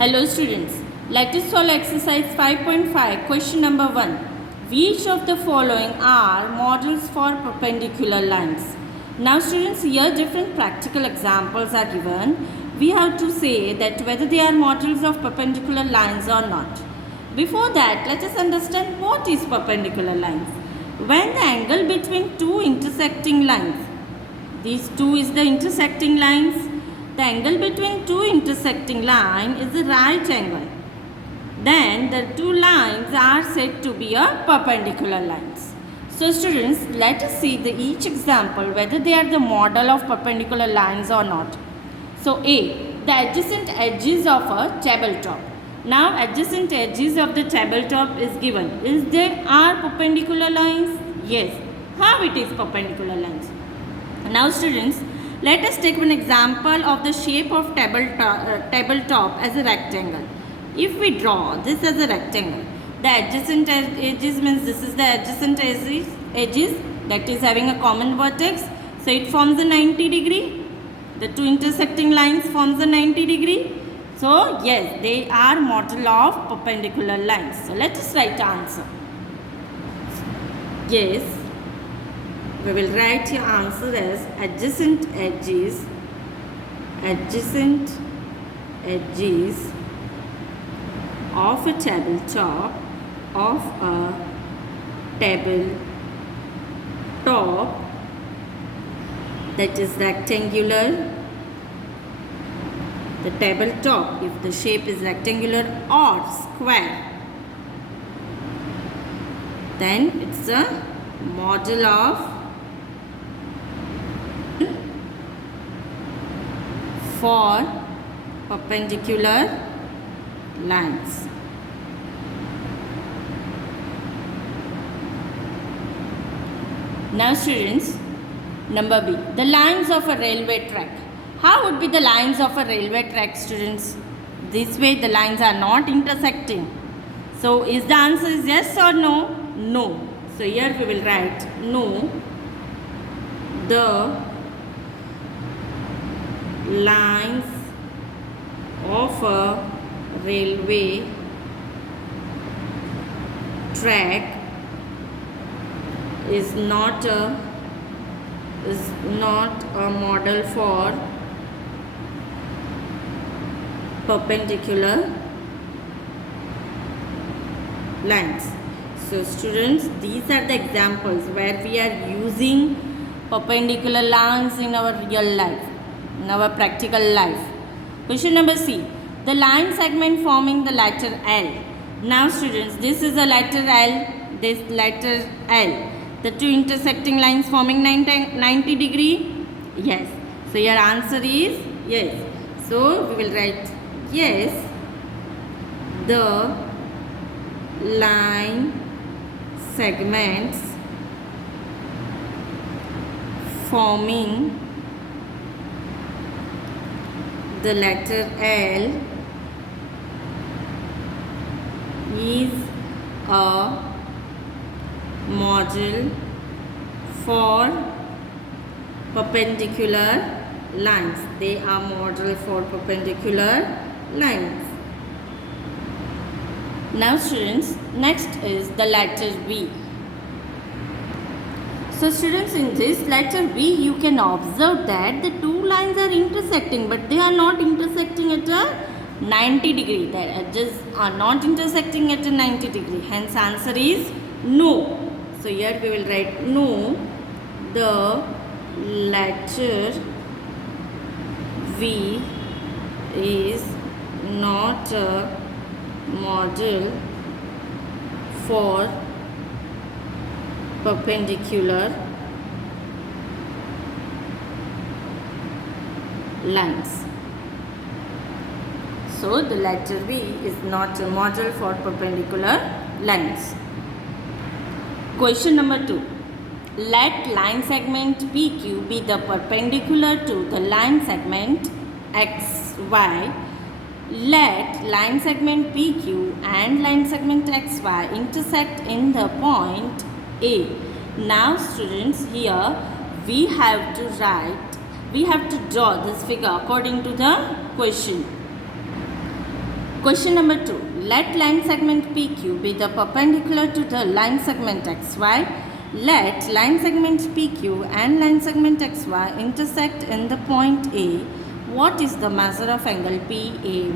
Hello students, let us solve exercise 5.5 question number 1. Which of the following are models for perpendicular lines? Now students, here different practical examples are given. We have to say that whether they are models of perpendicular lines or not. Before that, let us understand what is perpendicular lines. When the angle between two intersecting lines, these two is the intersecting lines. The angle between two intersecting lines is a right angle. Then the two lines are said to be a perpendicular lines. So students, let us see each example whether they are the model of perpendicular lines or not. So A, the adjacent edges of a tabletop. Now adjacent edges of the tabletop is given. Is they are perpendicular lines? Yes. How it is perpendicular lines? Now students, let us take one example of the shape of tabletop as a rectangle. If we draw this as a rectangle, the adjacent edges means this is the adjacent edges that is having a common vertex. So it forms a 90 degree. The two intersecting lines forms a 90 degree. So yes, they are model of perpendicular lines. So let us write the answer. Yes. We will write your answer as adjacent edges of a tabletop that is rectangular. The tabletop, if the shape is rectangular or square, then it's a model of for perpendicular lines. Now students, number B, the lines of a railway track. How would be the lines of a railway track, students? This way the lines are not intersecting. So is the answer is yes or no? No. So here we will write no. The lines of a railway track is not a model for perpendicular lines. So students, these are the examples where we are using perpendicular lines in our real life, in our practical life. Question number C, the line segment forming the letter L. Now students, this is a letter L, this letter L. The two intersecting lines forming 90 degree? Yes. So your answer is yes. So we will write yes, the line segments forming the letter L is a model for perpendicular lines. They are model for perpendicular lines. Now students, next is the letter B. So students, in this letter B, you can observe that the two lines are intersecting, but they are not intersecting at a 90 degree. The edges are not intersecting at a 90 degree. Hence answer is no. So here we will write no, the letter V is not a model for perpendicular lines. So the letter V is not a model for perpendicular lines. Question number 2. Let line segment PQ be the perpendicular to the line segment XY. Let line segment PQ and line segment XY intersect in the point A. Now students, here we have to draw this figure according to the question. Question number 2. Let line segment PQ be the perpendicular to the line segment XY. Let line segment PQ and line segment XY intersect in the point A. What is the measure of angle PAY?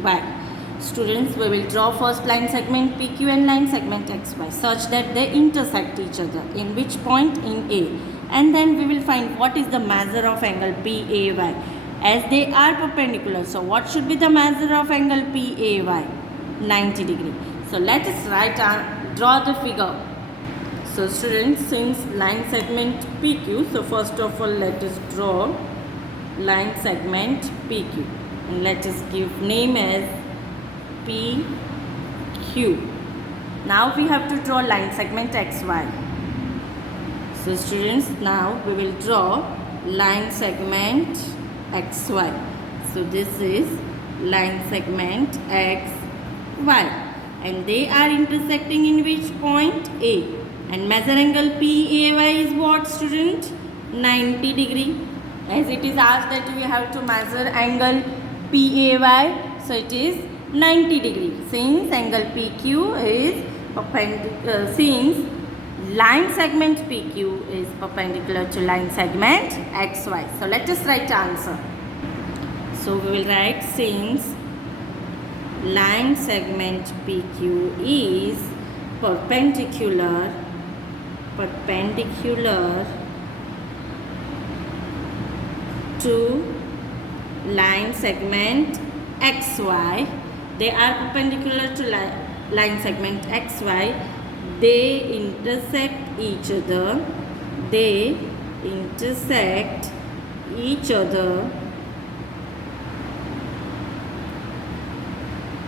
Students, we will draw first line segment PQ and line segment XY such that they intersect each other. In which point? In A. And then we will find what is the measure of angle PAY. As they are perpendicular, so what should be the measure of angle PAY? 90 degree. So let us draw the figure. So students, since line segment PQ, so first of all let us draw line segment PQ and let us give name as PQ. Now we have to draw line segment XY. So students, now we will draw line segment XY. So this is line segment XY and they are intersecting in which point? A. And measure angle PAY is what, student? 90 degree. As it is asked that we have to measure angle PAY, so it is 90 degree. Since angle PQ is perpendicular, since line segment PQ is perpendicular to line segment XY. So let us write answer. So we will write, since line segment PQ is perpendicular to line segment XY, they are perpendicular to line segment XY, they intersect each other,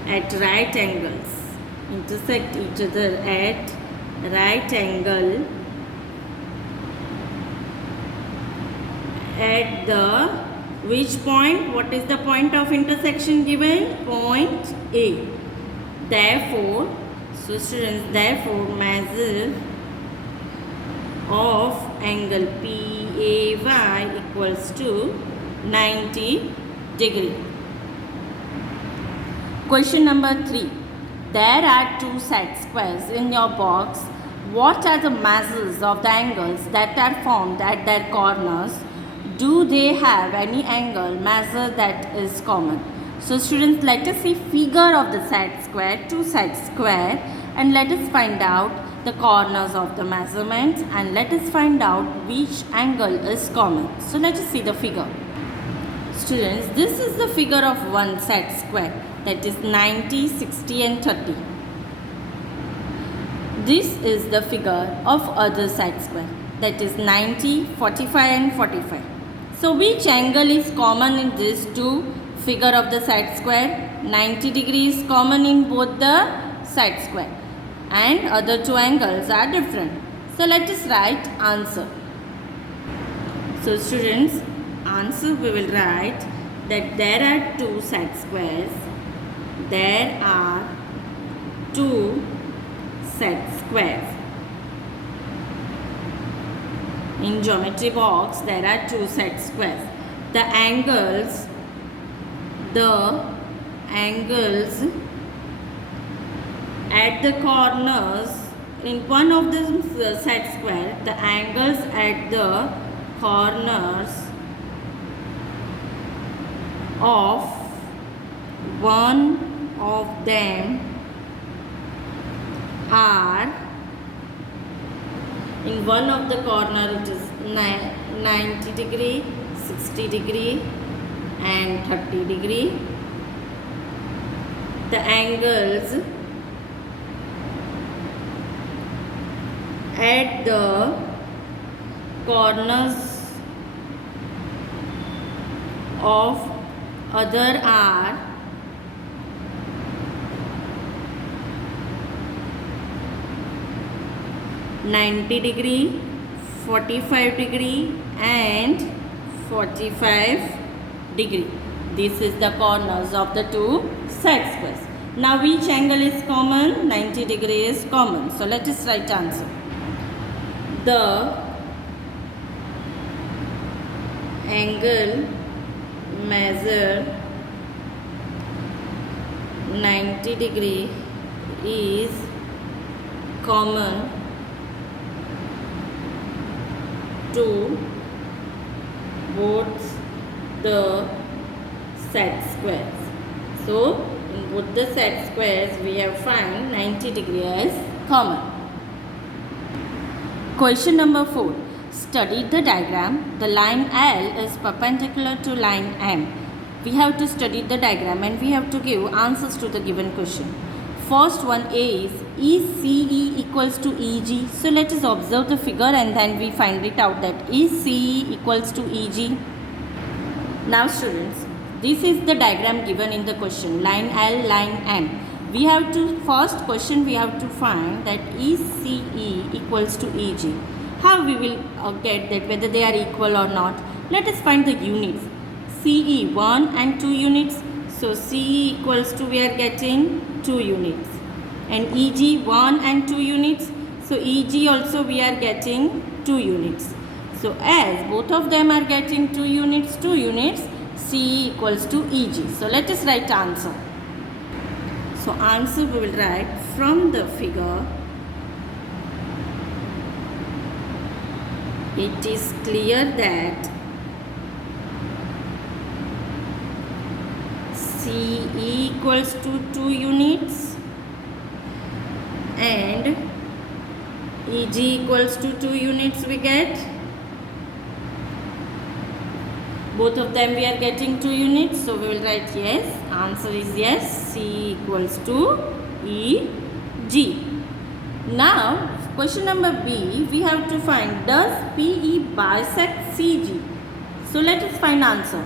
at right angles, at the which point? What is the point of intersection given? Point A. Therefore, so students, measure of angle PAY equals to 90 degree. Question number 3. There are two set squares in your box. What are the measures of the angles that are formed at their corners? Do they have any angle measure that is common? So students, let us see figure of the set square, two set square, and let us find out the corners of the measurements and let us find out which angle is common. So let us see the figure. Students, this is the figure of one set square, that is 90, 60 and 30. This is the figure of other set square, that is 90, 45 and 45. So which angle is common in these two figure of the set square? 90 degrees is common in both the set square and other two angles are different. So let us write answer. So students, answer we will write that there are two set squares. There are two set squares. In geometry box, there are two set squares. The angles at the corners in one of the set square, the angles at the corners of one of them are, in one of the corner it is 90 degree, 60 degree and 30 degree. The angles at the corners of other are (90 degree, 45 degree and 45 degree. This is the corners of the two set squares. Now which angle is common? 90 degree is common. So let us write answer. The angle measured 90 degree is common to both the set squares. So in both the set squares we have found 90 degree as common. Question number 4. Study the diagram. The line L is perpendicular to line M. We have to study the diagram and we have to give answers to the given question. First one is CE equals to EG. So let us observe the figure and then we find it out that CE equals to EG. Now students, this is the diagram given in the question, line L, line M. We have to, first question we have to find that CE equals to EG. How we will get that whether they are equal or not? Let us find the units. CE 1 and 2 units. So CE equals to, we are getting 2 units. And EG 1 and 2 units. So EG also we are getting 2 units. So as both of them are getting 2 units, CE equals to EG. So let us write answer. So answer we will write from the figure. It is clear that CE equals to 2 units and EG equals to 2 units we get. Both of them we are getting 2 units. So we will write yes. Answer is yes. CE equals to EG. Now question number B, we have to find, does PE bisect CG? So let us find answer.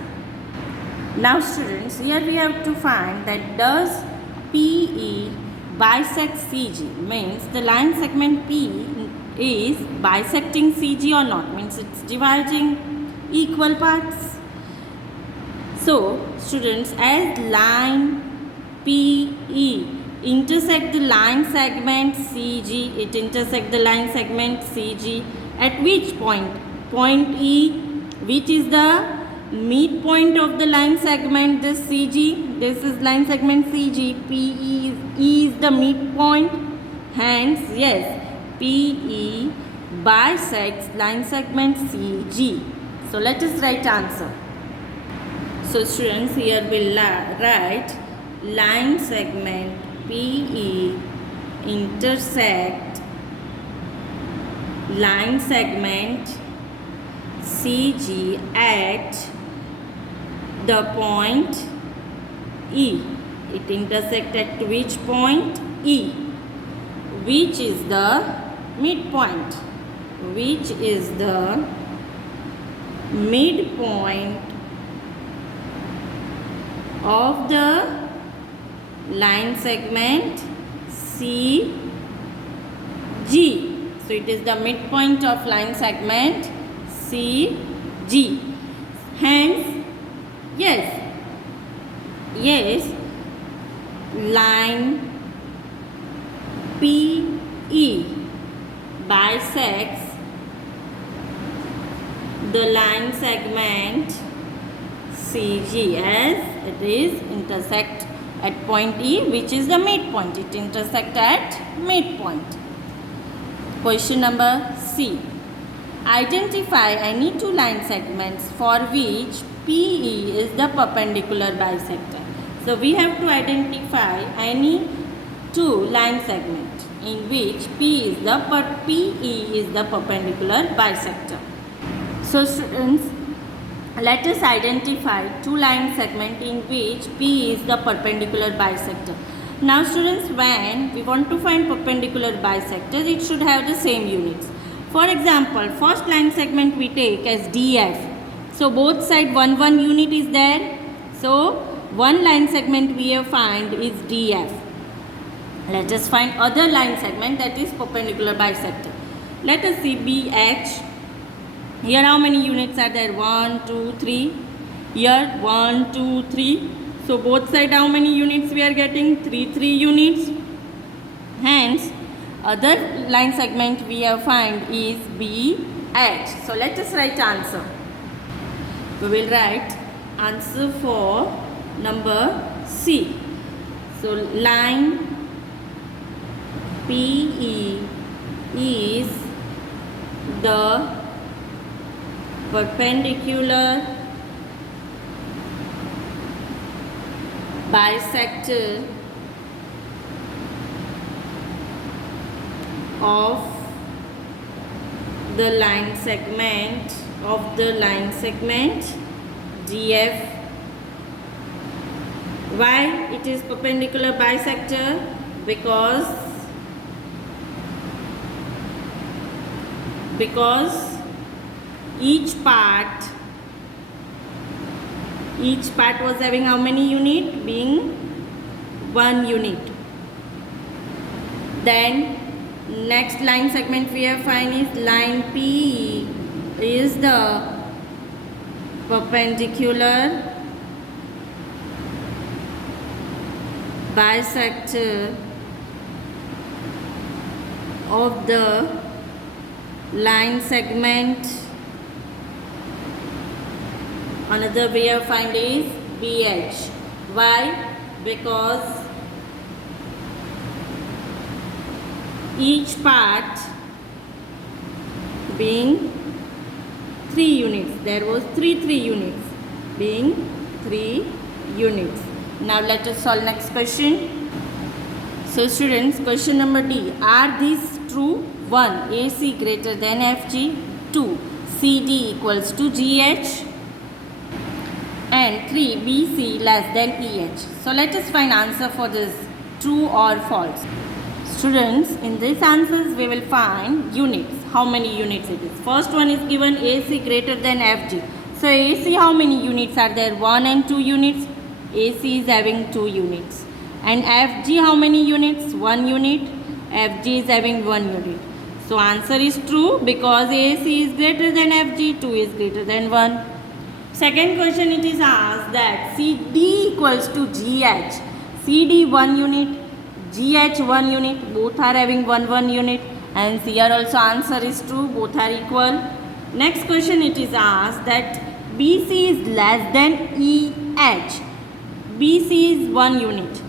Now students, here we have to find that does PE bisect CG, means the line segment P is bisecting CG or not, means it's dividing equal parts. So students, as line PE intersect the line segment CG, it intersect the line segment CG at which point? Point E, which is the midpoint of the line segment, this CG, this is line segment CG, PE is the midpoint, hence yes, PE bisects line segment CG. So let us write answer. So students, here we'll write line segment PE intersect line segment CG at the point E. It intersects at which point? E, which is the midpoint, which is the midpoint of the line segment CG. So it is the midpoint of line segment CG. Hence, yes, line PE bisects the line segment CG as it is intersect at point E, which is the midpoint. It intersects at midpoint. Question number C. Identify any two line segments for which PE is the perpendicular bisector. So we have to identify any two line segments in which PE is the perpendicular bisector. So students, let us identify two line segments in which P is the perpendicular bisector. Now students, when we want to find perpendicular bisectors, it should have the same units. For example, first line segment we take as DF. So both side 1 unit is there. So one line segment we have find is DF. Let us find other line segment that is perpendicular bisector. Let us see BH. Here how many units are there? 1, 2, 3. Here 1, 2, 3. So both side how many units we are getting? 3 units. Hence other line segment we have find is BH. So let us write answer. We will write answer for number C. So line PE is the perpendicular bisector of the line segment DF. Why it is perpendicular bisector? Because each part was having how many unit? Being 1 unit. Then next line segment we have find is line PE is the perpendicular bisector of the line segment. Another way of find is BH. Why? Because each part being 3 units. There was 3 units being 3 units. Now let us solve next question. So students, question number D. Are these true? 1. AC greater than FG. 2. CD equals to GH. And 3. BC less than EH. So let us find answer for this, true or false. Students, in these answers we will find units. How many units it is? First one is given AC greater than FG. So AC, how many units are there? 1 and 2 units. AC is having 2 units. And FG, how many units? 1 unit. FG is having 1 unit. So answer is true because AC is greater than FG, 2 is greater than 1. Second question, it is asked that CD equals to GH. CD 1 unit, GH 1 unit, both are having 1 unit. And here also answer is true, both are equal. Next question, it is asked that BC is less than EH. BC is 1 unit.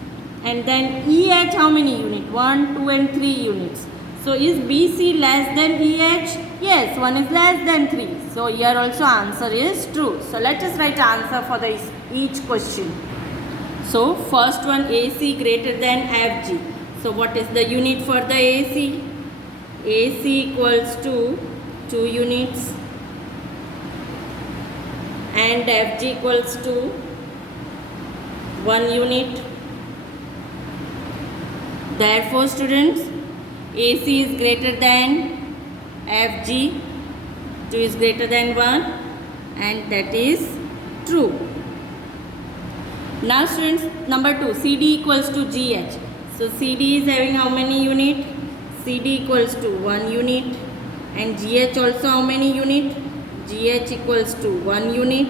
And then EH how many units? 1, 2 and 3 units. So is BC less than EH? Yes, 1 is less than 3. So here also answer is true. So let us write answer for each question. So first one, AC greater than FG. So what is the unit for the AC? AC equals to 2 units and FG equals to 1 unit. Therefore students, AC is greater than FG, 2 is greater than 1, and that is true. Now students, number 2, CD equals to GH. So CD is having how many unit? CD equals to 1 unit, and GH also how many unit? GH equals to 1 unit.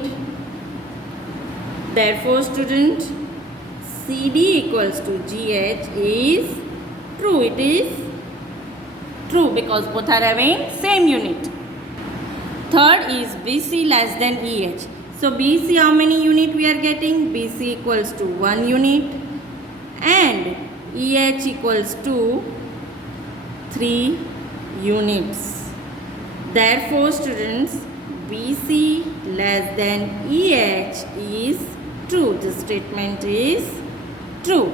Therefore student, CD equals to GH is true. It is true because both are having same unit. Third is BC less than EH. So BC how many unit we are getting? BC equals to 1 unit and EH equals to 3 units. Therefore students, BC less than EH is true. This statement is true.